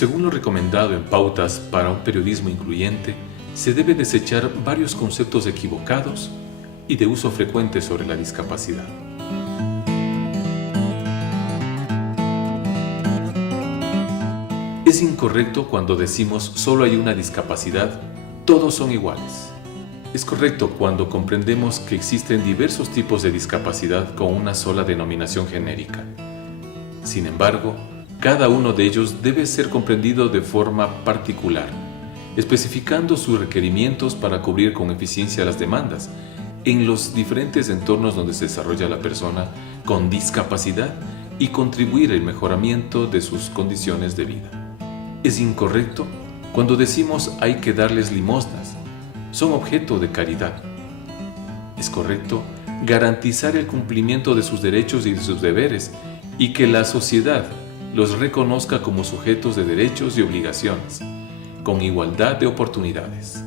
Según lo recomendado en Pautas para un periodismo incluyente, se debe desechar varios conceptos equivocados y de uso frecuente sobre la discapacidad. Es incorrecto cuando decimos solo hay una discapacidad, todos son iguales. Es correcto cuando comprendemos que existen diversos tipos de discapacidad con una sola denominación genérica. Sin embargo, cada uno de ellos debe ser comprendido de forma particular, especificando sus requerimientos para cubrir con eficiencia las demandas en los diferentes entornos donde se desarrolla la persona con discapacidad y contribuir al mejoramiento de sus condiciones de vida. Es incorrecto cuando decimos hay que darles limosnas, son objeto de caridad. Es correcto garantizar el cumplimiento de sus derechos y de sus deberes y que la sociedad los reconozca como sujetos de derechos y obligaciones, con igualdad de oportunidades.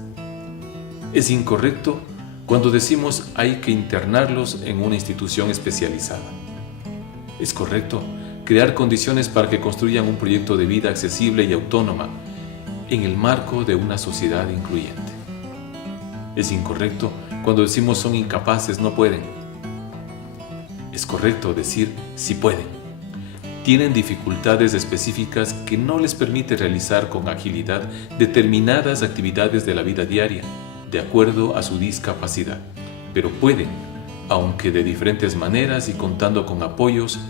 Es incorrecto cuando decimos hay que internarlos en una institución especializada. Es correcto crear condiciones para que construyan un proyecto de vida accesible y autónoma en el marco de una sociedad incluyente. Es incorrecto cuando decimos son incapaces, no pueden. Es correcto decir sí pueden. Tienen dificultades específicas que no les permite realizar con agilidad determinadas actividades de la vida diaria, de acuerdo a su discapacidad, pero pueden, aunque de diferentes maneras y contando con apoyos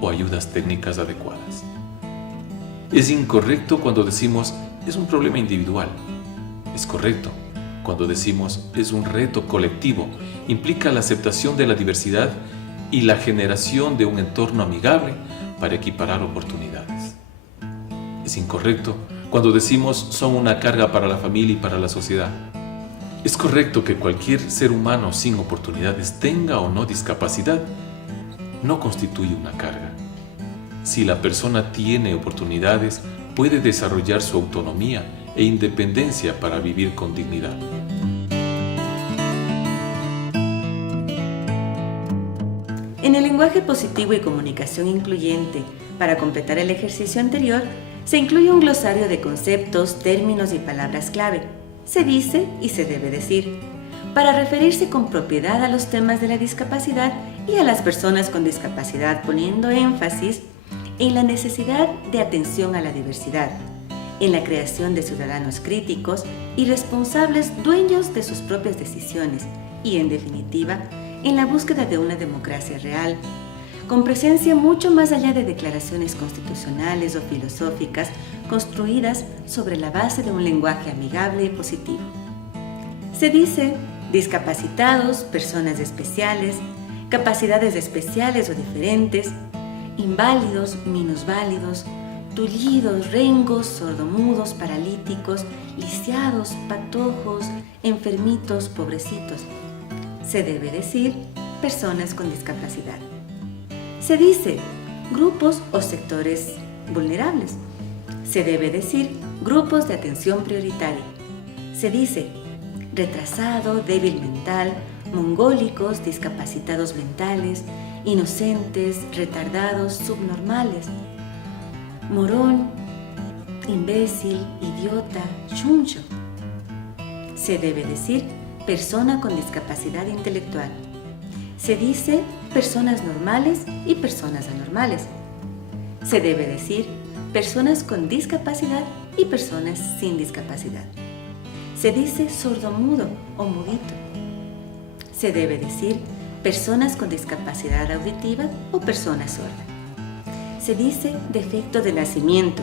o ayudas técnicas adecuadas. Es incorrecto cuando decimos es un problema individual. Es correcto cuando decimos es un reto colectivo, implica la aceptación de la diversidad y la generación de un entorno amigable para equiparar oportunidades. Es incorrecto cuando decimos son una carga para la familia y para la sociedad. Es correcto que cualquier ser humano sin oportunidades, tenga o no discapacidad, no constituye una carga. Si la persona tiene oportunidades, puede desarrollar su autonomía e independencia para vivir con dignidad. En el lenguaje positivo y comunicación incluyente, para completar el ejercicio anterior, se incluye un glosario de conceptos, términos y palabras clave. Se dice y se debe decir, para referirse con propiedad a los temas de la discapacidad y a las personas con discapacidad, poniendo énfasis en la necesidad de atención a la diversidad, en la creación de ciudadanos críticos y responsables, dueños de sus propias decisiones y, en definitiva, en la búsqueda de una democracia real, con presencia mucho más allá de declaraciones constitucionales o filosóficas construidas sobre la base de un lenguaje amigable y positivo. Se dice discapacitados, personas especiales, capacidades especiales o diferentes, inválidos, minusválidos, tullidos, rengos, sordomudos, paralíticos, lisiados, patojos, enfermitos, pobrecitos. Se debe decir personas con discapacidad. Se dice grupos o sectores vulnerables. Se debe decir grupos de atención prioritaria. Se dice retrasado, débil mental, mongólicos, discapacitados mentales, inocentes, retardados, subnormales, morón, imbécil, idiota, chuncho. Se debe decir persona con discapacidad intelectual. Se dice personas normales y personas anormales. Se debe decir personas con discapacidad y personas sin discapacidad. Se dice sordomudo o mudito. Se debe decir personas con discapacidad auditiva o personas sordas. Se dice defecto de nacimiento.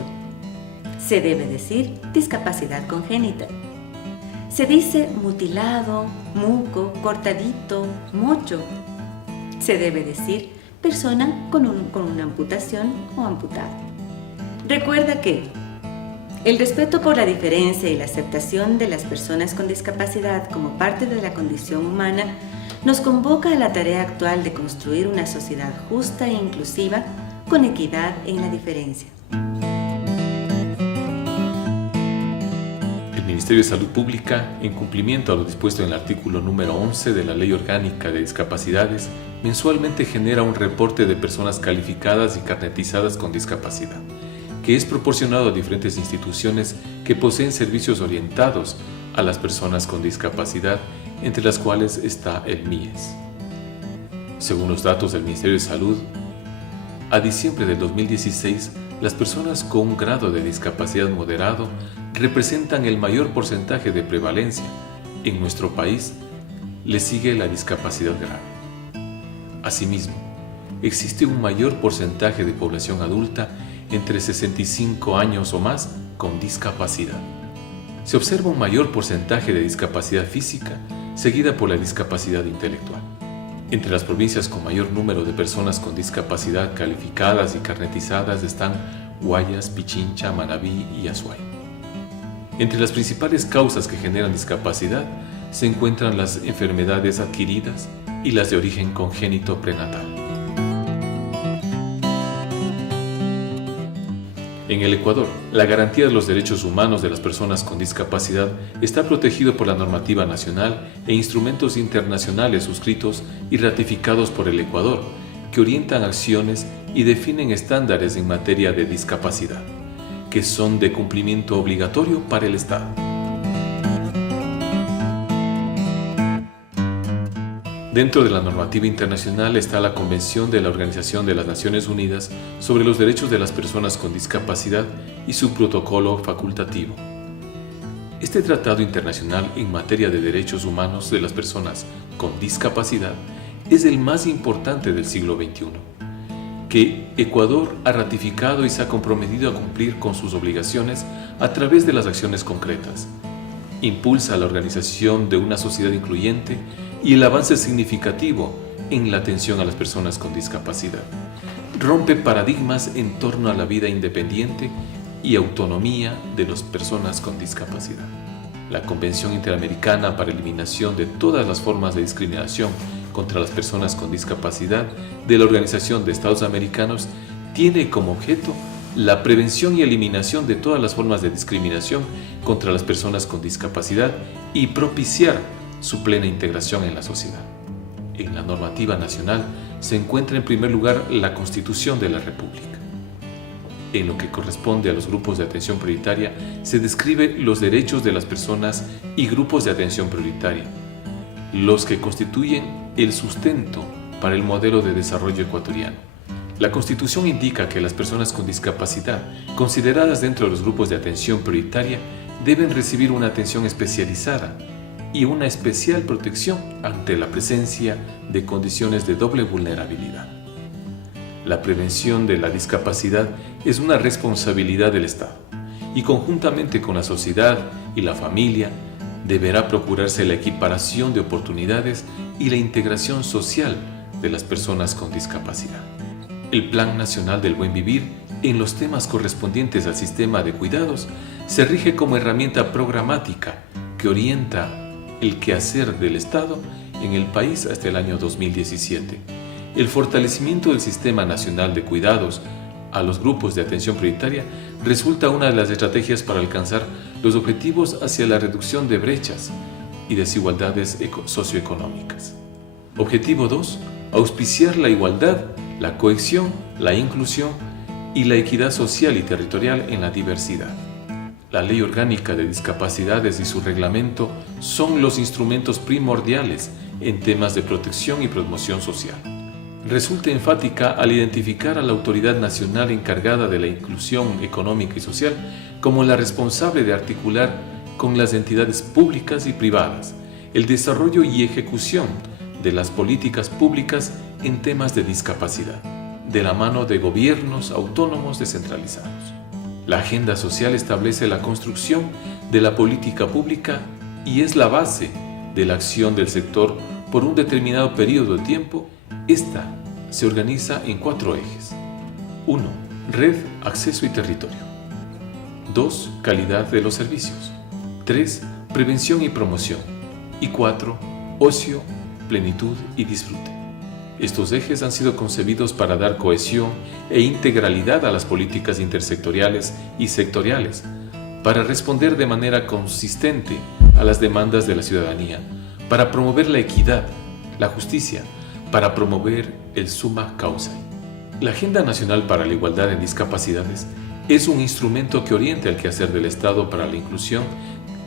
Se debe decir discapacidad congénita. Se dice mutilado, muco, cortadito, mocho. Se debe decir persona con una amputación o amputado. Recuerda que el respeto por la diferencia y la aceptación de las personas con discapacidad como parte de la condición humana nos convoca a la tarea actual de construir una sociedad justa e inclusiva con equidad en la diferencia. El Ministerio de Salud Pública, en cumplimiento a lo dispuesto en el artículo número 11 de la Ley Orgánica de Discapacidades, mensualmente genera un reporte de personas calificadas y carnetizadas con discapacidad, que es proporcionado a diferentes instituciones que poseen servicios orientados a las personas con discapacidad, entre las cuales está el MIES. Según los datos del Ministerio de Salud, a diciembre del 2016, las personas con un grado de discapacidad moderado representan el mayor porcentaje de prevalencia. En nuestro país le sigue la discapacidad grave. Asimismo, existe un mayor porcentaje de población adulta entre 65 años o más con discapacidad. Se observa un mayor porcentaje de discapacidad física, seguida por la discapacidad intelectual. Entre las provincias con mayor número de personas con discapacidad calificadas y carnetizadas están Guayas, Pichincha, Manabí y Azuay. Entre las principales causas que generan discapacidad se encuentran las enfermedades adquiridas y las de origen congénito prenatal. En el Ecuador, la garantía de los derechos humanos de las personas con discapacidad está protegido por la normativa nacional e instrumentos internacionales suscritos y ratificados por el Ecuador, que orientan acciones y definen estándares en materia de discapacidad, que son de cumplimiento obligatorio para el Estado. Dentro de la normativa internacional está la Convención de la Organización de las Naciones Unidas sobre los Derechos de las Personas con Discapacidad y su protocolo facultativo. Este tratado internacional en materia de derechos humanos de las personas con discapacidad es el más importante del siglo XXI, que Ecuador ha ratificado y se ha comprometido a cumplir con sus obligaciones a través de las acciones concretas. Impulsa la organización de una sociedad incluyente y el avance significativo en la atención a las personas con discapacidad. Rompe paradigmas en torno a la vida independiente y autonomía de las personas con discapacidad. La Convención Interamericana para Eliminación de todas las formas de discriminación contra las personas con discapacidad de la Organización de Estados Americanos tiene como objeto la prevención y eliminación de todas las formas de discriminación contra las personas con discapacidad y propiciar su plena integración en la sociedad. En la normativa nacional se encuentra en primer lugar la Constitución de la República. En lo que corresponde a los grupos de atención prioritaria, se describe los derechos de las personas y grupos de atención prioritaria, los que constituyen el sustento para el modelo de desarrollo ecuatoriano. La Constitución indica que las personas con discapacidad, consideradas dentro de los grupos de atención prioritaria, deben recibir una atención especializada y una especial protección ante la presencia de condiciones de doble vulnerabilidad. La prevención de la discapacidad es una responsabilidad del Estado y conjuntamente con la sociedad y la familia deberá procurarse la equiparación de oportunidades y la integración social de las personas con discapacidad. El Plan Nacional del Buen Vivir, en los temas correspondientes al sistema de cuidados, se rige como herramienta programática que orienta el quehacer del Estado en el país hasta el año 2017. El fortalecimiento del Sistema Nacional de Cuidados a los grupos de atención prioritaria resulta una de las estrategias para alcanzar los objetivos hacia la reducción de brechas y desigualdades socioeconómicas. Objetivo 2. Auspiciar la igualdad, la cohesión, la inclusión y la equidad social y territorial en la diversidad. La Ley Orgánica de Discapacidades y su reglamento son los instrumentos primordiales en temas de protección y promoción social. Resulta enfática al identificar a la autoridad nacional encargada de la inclusión económica y social como la responsable de articular con las entidades públicas y privadas el desarrollo y ejecución de las políticas públicas en temas de discapacidad, de la mano de gobiernos autónomos descentralizados. La agenda social establece la construcción de la política pública y es la base de la acción del sector por un determinado periodo de tiempo. Esta se organiza en 4 ejes. 1. Red, acceso y territorio. 2. Calidad de los servicios. 3. Prevención y promoción. Y 4. Ocio, plenitud y disfrute. Estos ejes han sido concebidos para dar cohesión e integralidad a las políticas intersectoriales y sectoriales, para responder de manera consistente a las demandas de la ciudadanía, para promover la equidad, la justicia, para promover el summa causa. La Agenda Nacional para la Igualdad en Discapacidades es un instrumento que orienta el quehacer del Estado para la inclusión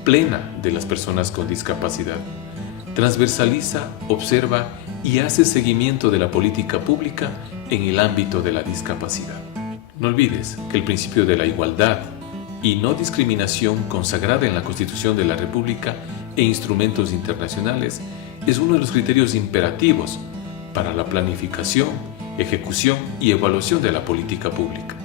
plena de las personas con discapacidad. Transversaliza, observa y hace seguimiento de la política pública en el ámbito de la discapacidad. No olvides que el principio de la igualdad y no discriminación consagrada en la Constitución de la República e instrumentos internacionales es uno de los criterios imperativos para la planificación, ejecución y evaluación de la política pública.